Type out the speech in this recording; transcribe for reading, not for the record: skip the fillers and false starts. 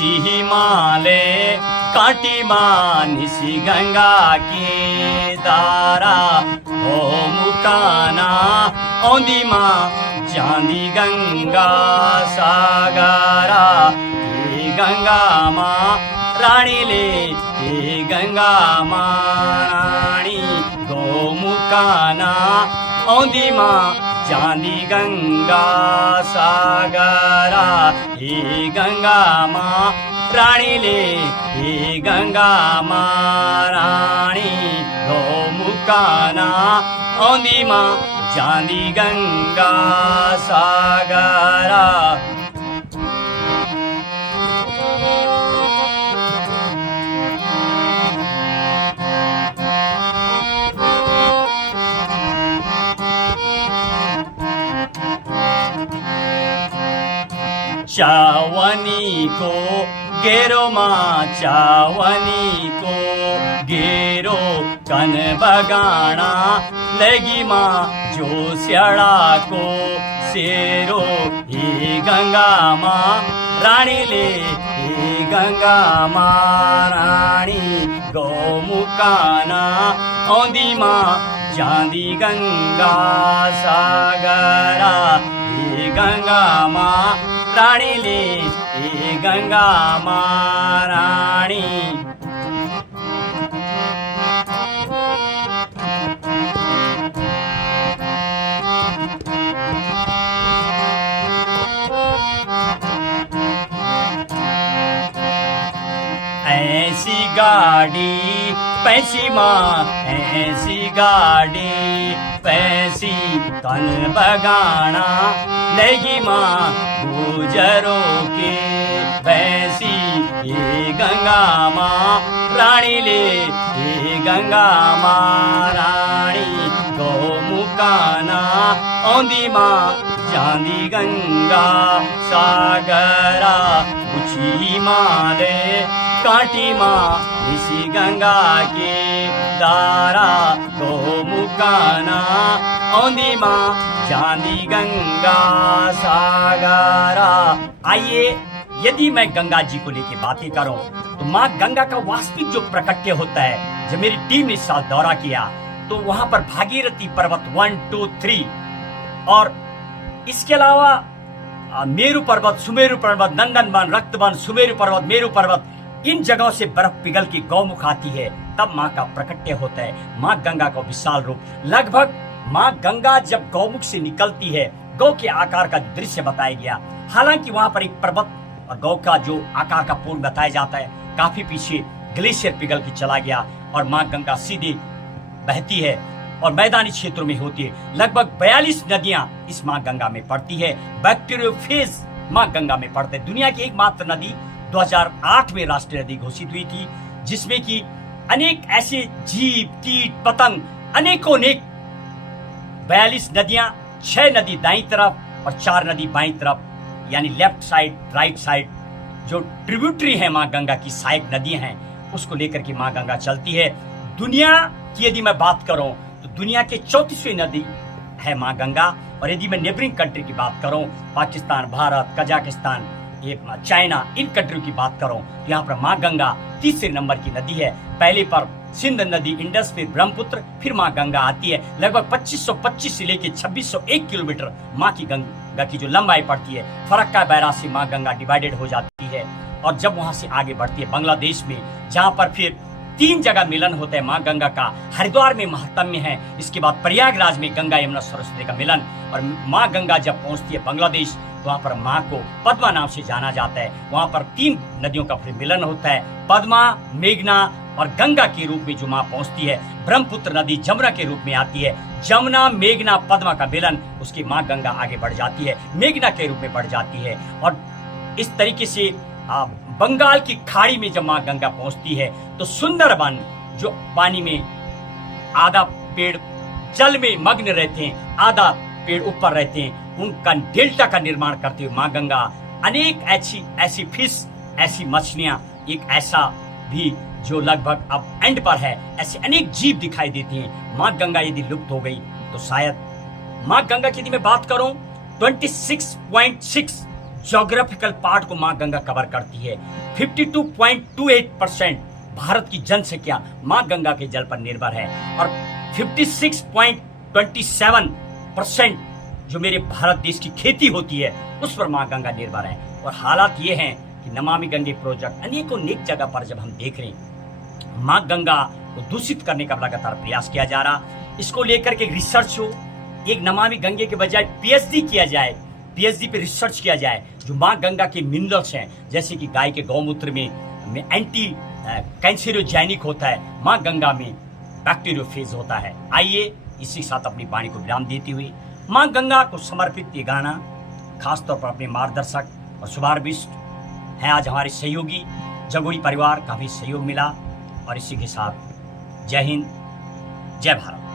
ऊंची हिमालय काटी मां निसी गंगा की धारा ओ मुकाना औंदी मां जांदी गंगा सागरा हे गंगा मां रानी ले हे गंगा मां रानी गोमुखाना औंदी मां जांदी गंगा सागरा हे गंगा मां रानी ले हे गंगा मां रानी गोमुखाना औंदी मां जांदी गंगा सागरा। चावनी को गेरो मां चावनी को गेरो कन बगाना लगी मां जो स्याड़ा को सेरो हे गंगा मां रानी ले हे गंगा मां रानी गोमुखाना औंदी मां जांदी गंगा सागरा हे गंगा मां रानी ले हे गंगा मां रानी। ऐसी गाड़ी पैसी मां ऐसी गाड़ी पैसी तन बगाना लगी मां गुजरों के वैसी ये गंगा मां रानी ले ये गंगा मां रानी गोमुखाना औंदी मां जांदी गंगा सागरा ऊंची हिमालय काटी मां इसी गंगा के धारा गोमुखाना औंदी मां जांदी गंगा सागरा। आइए, यदि मैं गंगा जी को लेके बातें करूं तो मां गंगा का वास्तविक जो प्रकट्य होता है, जब मेरी टीम ने इस साल दौरा किया तो वहां पर भागीरथी पर्वत 1, 2, 3 और इसके अलावा मेरु पर्वत, सुमेरु पर्वत, नंदनवन, रक्तवन, सुमेरु पर्वत, मेरु पर्वत, इन जगहों से बर्फ पिघल की गौमुख आती है, तब माँ का प्रकट्य होता है। माँ गंगा का विशाल रूप, लगभग माँ गंगा जब गौमुख से निकलती है, गौ के आकार का दृश्य बताया गया। हालांकि वहां पर एक पर्वत और गौ का जो आकार का पूर्ण बताया जाता है, काफी पीछे ग्लेशियर पिघल के चला गया और माँ गंगा सीधे बहती है और मैदानी क्षेत्रों में होती है। लगभग 42 नदियां इस माँ गंगा में पड़ती है। बैक्टीरियोफेज माँ गंगा में पड़ते हैं। दुनिया की एकमात्र नदी 2008 में राष्ट्रीय नदी घोषित हुई थी, जिसमें कि अनेक ऐसे जीव, कीट, पतंग, अनेकों अनेक 42 नदियां, 6 नदी दाईं तरफ और 4 नदी बाईं तरफ, यानी लेफ्ट साइड, राइट साइड, जो ट्रिब्यूटरी है माँ गंगा की सहायक नदियां हैं, उसको लेकर के माँ गंगा चलती है। दुनिया की यदि मैं बात करूं तो दुनिया के 34वीं नदी है माँ गंगा। और यदि मैं नेबरिंग कंट्री की बात करूं, पाकिस्तान, भारत, कजाकिस्तान, चाइना, इन कंट्रियों की बात करूं तो यहाँ पर माँ गंगा तीसरे नंबर की नदी है। पहले पर सिंध नदी, इंडस, फिर ब्रह्मपुत्र, फिर माँ गंगा आती है। लगभग 2525 से लेकर 2601 किलोमीटर माँ की गंगा की जो लंबाई पड़ती है। फरक्का बैराज से माँ गंगा डिवाइडेड हो जाती है और जब वहां से आगे बढ़ती है बांग्लादेश में, जहाँ पर फिर 3 जगह मिलन होता है माँ गंगा का। हरिद्वार में महात्म्य है, इसके बाद प्रयागराज में गंगा यमुना सरस्वती का मिलन, और माँ गंगा जब पहुंचती है बांग्लादेश, वहाँ पर माँ को पद्मा नाम से जाना जाता है। वहाँ पर 3 नदियों का फिर मिलन होता है, पद्मा, मेघना और गंगा के रूप में जो माँ पहुंचती है। ब्रह्मपुत्र नदी जमुना के रूप में आती है। जमुना, मेघना, पद्मा का मिलन, उसकी माँ गंगा आगे बढ़ जाती है, मेघना के रूप में बढ़ जाती है। और इस तरीके से बंगाल की खाड़ी में जब माँ गंगा पहुंचती है तो सुंदरबन, जो पानी में आधा पेड़ जल में मग्न रहते हैं, आधा पेड़ ऊपर रहते हैं, उनका डेल्टा का निर्माण करते हुए माँ गंगा अनेक ऐसी फिश, ऐसी मछलियां, एक ऐसा भी जो लगभग अब एंड पर है, ऐसे अनेक जीव दिखाई देती हैं। माँ गंगा यदि लुप्त हो गई तो शायद, माँ गंगा की यदि मैं बात करूं 26.6 ज्योग्राफिकल पार्ट को माँ गंगा कवर करती है। 52.28% भारत की जनसंख्या माँ गंगा के जल पर निर्भर है और 56.27% जो मेरे भारत देश की खेती होती है उस पर माँ गंगा निर्भर है। और हालात ये हैं कि नमामि गंगे प्रोजेक्ट अनेकों नेक जगह पर जब हम देख रहे हैं, माँ गंगा को दूषित करने का लगातार प्रयास किया जा रहा। इसको लेकर के रिसर्च हो, एक नमामि गंगे के बजाय पीएचडी किया जाए, पीएचडी पे रिसर्च किया जाए। जो माँ गंगा के मिनरल्स हैं, जैसे कि गाय के गौमूत्र में एंटी कैंसरोजेनिक होता है, माँ गंगा में बैक्टीरियोफेज होता है। आइए इसी साथ अपनी वाणी को विराम देती हुई माँ गंगा को समर्पित ये गाना खासतौर पर अपने मार्गदर्शक और शुभारंभिष्ट हैं आज हमारे सहयोगी जगोरी परिवार का भी सहयोग मिला। और इसी के साथ जय हिंद, जय भारत।